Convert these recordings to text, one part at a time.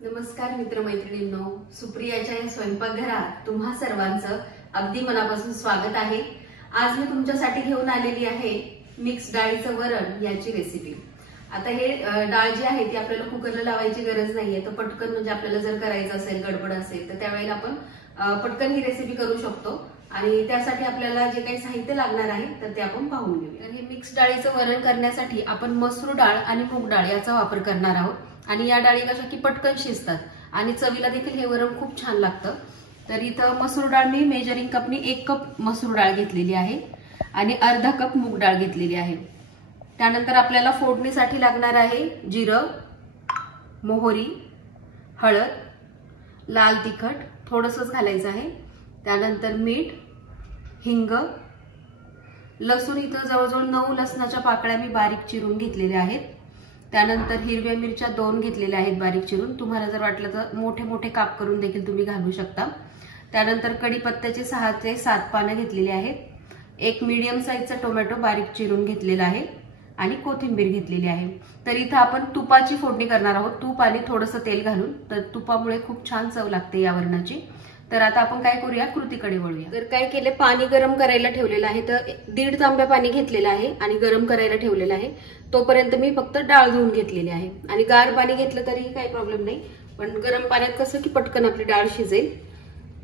नमस्कार मित्रमैत्रिणींनो, सुप्रियाच्या या स्वयंपाकघरात तुम्हा सर्वांचं अगदी मनापासून स्वागत आहे। आज मी तुमच्यासाठी घेऊन आलेली आहे मिक्स डाळीचं वरण याची रेसिपी। आता हे डाळ जी आहे ती आपल्याला कुकरला लावायची गरज नाहीये, तर पटकन म्हणजे आपल्याला जर करायचं असेल, गडबड असेल तर त्यावेळेला आपण पटकन ही रेसिपी करू शकतो। आणि त्यासाठी आपल्याला जे काही साहित्य लागणार आहे तर ते आपण पाहून घेऊया। तर हे मिक्स डाळीचं वरण करण्यासाठी आपण मसूर डाळ आणि मूग डाळ याचा वापर करणार आहोत। आणि या डाळी कशा की पटकन शिजतात आणि चवीला देखील हे वरण खूप छान लागतं। तर इथं मसूर डाळ मी मेजरिंग कपनी 1 कप मसूर डाळ घेतलेली आहे आणि अर्धा कप मूग डाळ घेतलेली आहे। त्यानंतर आपल्याला फोडणीसाठी लागणार आहे जिरं, मोहरी, हळद, लाल तिखट थोडंसंच घालायचं आहे, त्यानंतर मीठ, हिंग, लसूण इथं जवळजवळ 9 लसणाच्या पाकळ्या मी बारीक चिरून घेतलेल्या आहेत। त्यानंतर हिरव्या मिरच्या 2 घेतलेल्या आहेत बारीक चिरून, तुम्हाला जर वाटलं तर मोठे मोठे काप करून देखील तुम्ही घालू शकता। त्यानंतर कढीपत्त्याचे 6 ते 7 पानं घेतलेली आहेत, एक मीडियम साईजचा टोमॅटो बारीक चिरून घेतलेला आहे आणि कोथिंबीर घेतलेली आहे। तर इथं आपण तुपाची फोडणी करणार आहोत, तूप आणि थोडंसं तेल घालून। तर तुपामुळे खूप छान चव लागते या वरणाची। तर आता आपण काय करूया, कृतीकडे वळूया। तर काय केले, पाणी गरम करायला ठेवलेलं आहे, तर 1.5 तांब्या पाणी घेतलेलं आहे आणि गरम करायला ठेवलेलं आहे। तोपर्यंत मी फक्त डाळ धुवून घेतलेली आहे आणि गार पाणी घेतलं तरीही काही प्रॉब्लेम नाही, पण गरम पाण्यात कसं की पटकन आपली डाळ शिजेल।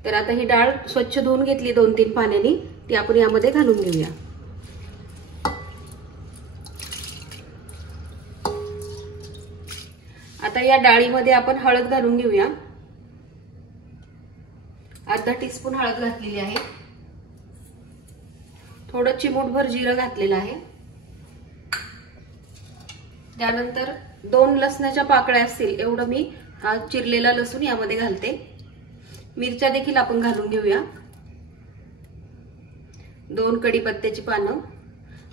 तर आता ही डाळ स्वच्छ धुवून घेतली 2-3 पाण्याने, ती आपण यामध्ये घालून घेऊया। आता या डाळीमध्ये आपण हळद घालून घेऊया। अर्धा टीस्पून हळद घातलेली आहे, थोडं चिमूटभर जिरं घातलेलं आहे। त्यानंतर 2 लसणाच्या पाकळ्या असतील एवढं मी चिरलेला लसूण यामध्ये घालते। मिरच्या देखील आपण घालून घेऊया, 2 कढीपत्त्याची पानं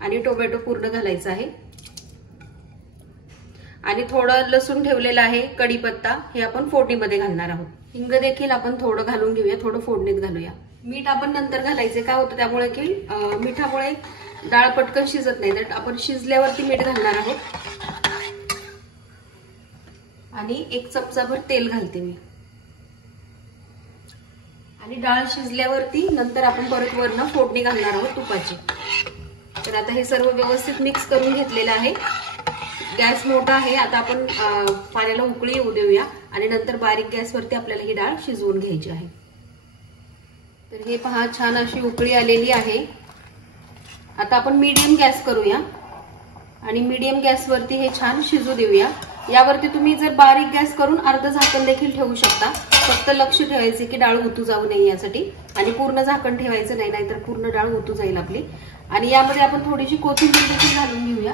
आणि टोमॅटो पूर्ण घालायचा आहे। आणि थोडं लसूण ठेवलेलं आहे, कढीपत्ता हे आपण फोडणीमध्ये घालणार आहोत। हिंग देखील आपण थोडं घालून घेऊया, थोडं फोडणीत घालूया। मीठ आपण नंतर घालायचे, काय होतं त्यामुळे की मिठामुळे डाळ पटकन शिजत नाही, तर आपण शिजल्यावरती मीठ घालणार आहोत। आणि 1 चमचाभर तेल घालते मी। आणि डाळ शिजल्यावरती नंतर आपण परत वरनं फोडणी घालणार आहोत तुपाची। तर आता हे सर्व व्यवस्थित मिक्स करून घेतलेलं आहे। गॅस मोठा आहे, आता आपण पाण्याला उकळी येऊ देऊया आणि नंतर बारीक गॅसवरती आपल्याला ही डाळ शिजवून घ्यायची आहे। तर हे पहा, छान अशी उकळी आलेली आहे। आता आपण मीडियम गॅस करूया आणि मीडियम गॅसवरती हे छान शिजू देऊया। यावरती तुम्ही जर बारीक गॅस करून अर्ध झाकण देखील ठेवू शकता, फक्त लक्ष ठेवायचे की डाळ ओतू जाऊ नये यासाठी, आणि पूर्ण झाकण ठेवायचं नाही, नाहीतर पूर्ण डाळ ओतू जाईल आपली। आणि यामध्ये आपण थोडीशी कोथिंबीर देखील घालून घेऊया।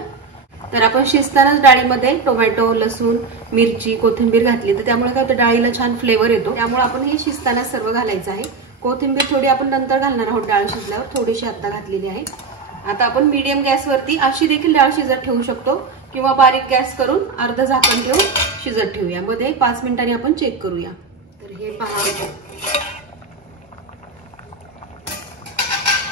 तर आपण शिजतानाच डाळीमध्ये टोमॅटो, लसूण, मिरची, कोथिंबीर घातली, तर त्यामुळे काय होतं, डाळीला छान फ्लेवर येतो। त्यामुळे आपण हे शिजताना सर्व घालायचं आहे। कोथिंबीर थोडी आपण नंतर घालणार आहोत, डाळ शिजल्यावर थोडीशी आता घातलेली आहे। आता आपण मीडियम गॅसवरती अशी देखील डाळ शिजत ठेवू शकतो किंवा बारीक गॅस करून अर्ध झाकण ठेवून शिजत ठेवूया। मध्ये 5 मिनिटांनी आपण चेक करूया। तर हे पहा,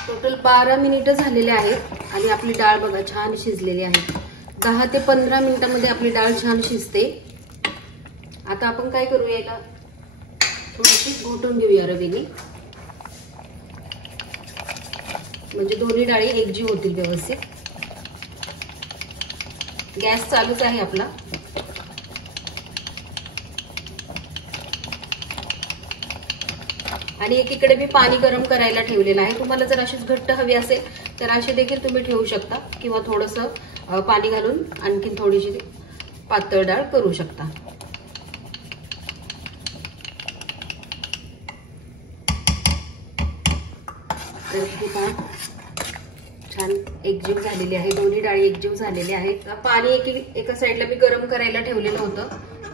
टोटल 12 मिनिटं झालेले आहेत आणि आपली डाळ बघा छान शिजलेली आहे। 10 ते 15 मिनिटांमध्ये आपली डाळ छान शिजते। आता आपण काय करूया, याला थोडीशी घोटून घेऊया रवीने, म्हणजे दोन्ही डाळी एकजीव होतील व्यवस्थित। गॅस चालूच आहे आपला। आणि एकीकडे मी पाणी गरम करायला ठेवलेलं आहे। तुम्हाला जर अशीच घट्ट हवी असेल तर अशी देखील तुम्ही ठेवू शकता किंवा थोडंसं पाणी घालून आणखी थोडीशी पातळ डाळ करू शकता। तर ही डाळ छान एकजीव झालेली आहे, दोन्ही डाळी एकजीव झालेल्या आहेत। पाणी एका साईडला मी गरम करायला ठेवलेलं होतं,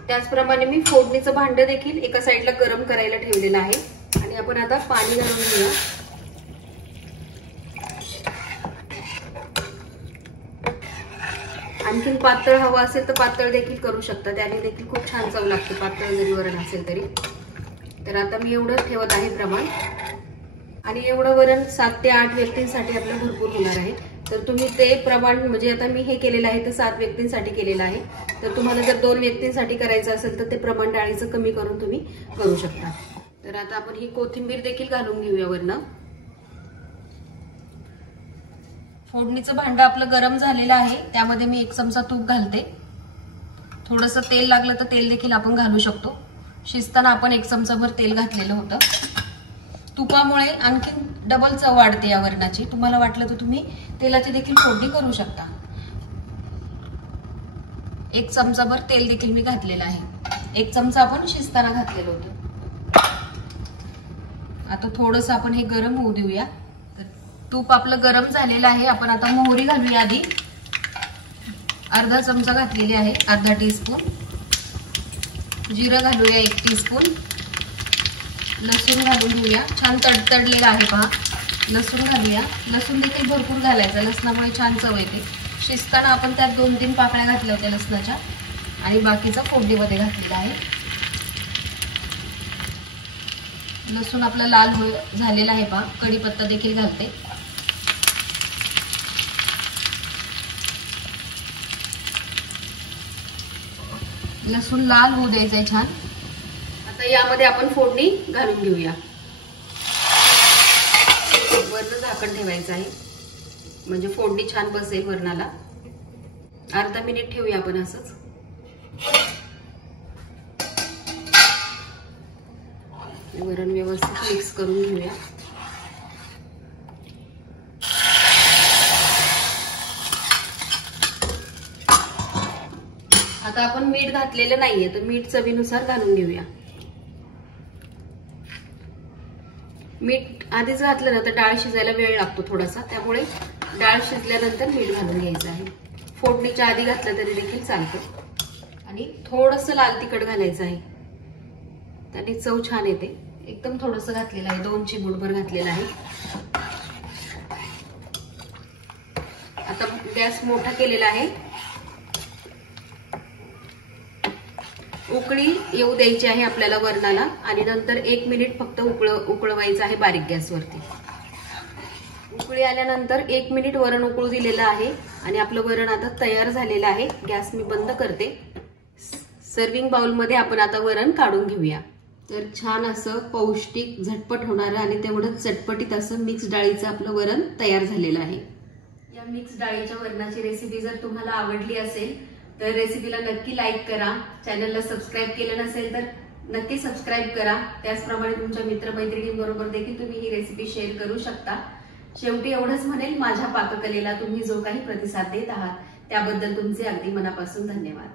त्याचप्रमाणे मी फोडणीचं भांड देखील एका साईडला गरम करायला ठेवलेलं आहे। आणि आपण आता पाणी घालून घेऊया। आणखीन पातळ हवं असेल तर पातळ देखील करू शकता, त्याने देखील खूप छान चव लागते, पातळ जरी वरण असेल तरी। तर आता मी एवढंच ठेवत आहे प्रमाण, आणि एवढं वरण 7 ते 8 व्यक्तींसाठी आपलं भरपूर होणार आहे। तर तुम्ही ते प्रमाण म्हणजे आता मी हे केलेलं आहे तर 7 व्यक्तींसाठी केलेलं आहे, तर तुम्हाला जर 2 व्यक्तींसाठी करायचं असेल तर ते प्रमाण डाळीचं कमी करून तुम्ही करू शकता. तर आता आपण ही कोथिंबीर देखील घालून घेऊया वरनं. फोडणीचं भांडं आपलं गरम झालेलं आहे, त्यामध्ये मी 1 चमचा तूप घालते. थोडंसं तेल लागलं तर तेल देखील आपण घालू शकतो. शिजताना आपण 1 चमचाभर तेल घातलेलं होतं. तुपामुळे आणखी डबल चव वाढते या वरणाची. तुम्हाला वाटलं तर तुम्ही तेलाची देखील फोडणी करू शकता. 1 चमचाभर तेल देखील मी घातलेलं आहे. 1 चमचा आपण शिजताना घातलेलं होतं. आता थोडंसं आपण हे गरम होऊ देऊया. तर तूप आपलं गरम झालेलं आहे. आपण आता मोहरी घालूया आधी. अर्धा चमचा घातलेली आहे, अर्धा टीस्पून. जिरं घालूया 1 टीस्पून. लसूण घालून घेऊया. छान तडतडलेला आहे पहा. लसूण घालूया. लसूण देखील भरपूर घालायचा, लसणामुळे छान चव येते. शिजताना आपण त्यात 2-3 पाकळ्या घातल्या होत्या लसणाच्या आणि बाकीचा फोडणीमध्ये घातलेला आहे. लसूण आपला लाल झालेला आहे पहा. कढीपत्ता देखील घालते. लसूण लाल होऊ द्यायचंय छान. आता यामध्ये आपण फोडणी घालून घेऊया. वरण झाकण ठेवायचं आहे म्हणजे फोडणी छान बसेल वरणाला. अर्धा मिनिट ठेवूया आपण असंच. वरण व्यवस्थित मिक्स करून घेऊया. आता आपण मीठ घातलेलं नाहीये तर मीठ चवीनुसार घालून घेऊया. मीठ आधीच घातलं ना तर डाळ शिजायला वेळ लागतो थोडासा, त्यामुळे डाळ शिजल्यानंतर मीठ घालून घ्यायचं आहे. फोडणीच्या आधी घातलं तरी देखील चालतं. आणि थोडंसं लाल तिखट घालायचं आहे, त्याने चव छान येते. एकदम थोडंसं घातलेलं आहे, 2 चिमूटभर घातलेलं आहे. आता गॅस मोठा केलेला आहे. उकळी येऊ द्यायची आहे आपल्याला वरणाला आणि नंतर 1 मिनिट फक्त उकळवायचं आहे बारीक गॅसवरती. उकळी आल्यानंतर 1 मिनिट वरण उकळू दिलेलं आहे आणि आपलं वरण आता तयार झालेलं आहे. गॅस मी बंद करते. सर्विंग बाउलमध्ये आपण आता वरण काढून घेऊया. तर छान असं पौष्टिक, झटपट होणारं आणि तेवढंच चटपटीत असं मिक्स डाळीचं आपलं वरण तयार झालेलं आहे. या मिक्स डाळीच्या वरणाची रेसिपी जर तुम्हाला आवडली असेल तर रेसिपीला नक्की लाईक करा. चॅनलला सबस्क्राईब केलं नसेल तर नक्की सबस्क्राईब करा. त्याचप्रमाणे तुमच्या मित्रमैत्रिणींबरोबर देखील तुम्ही ही रेसिपी शेअर करू शकता. शेवटी एवढंच म्हणेल, माझ्या पाककलेला तुम्ही जो काही प्रतिसाद देत आहात त्याबद्दल तुमचे अगदी मनापासून धन्यवाद.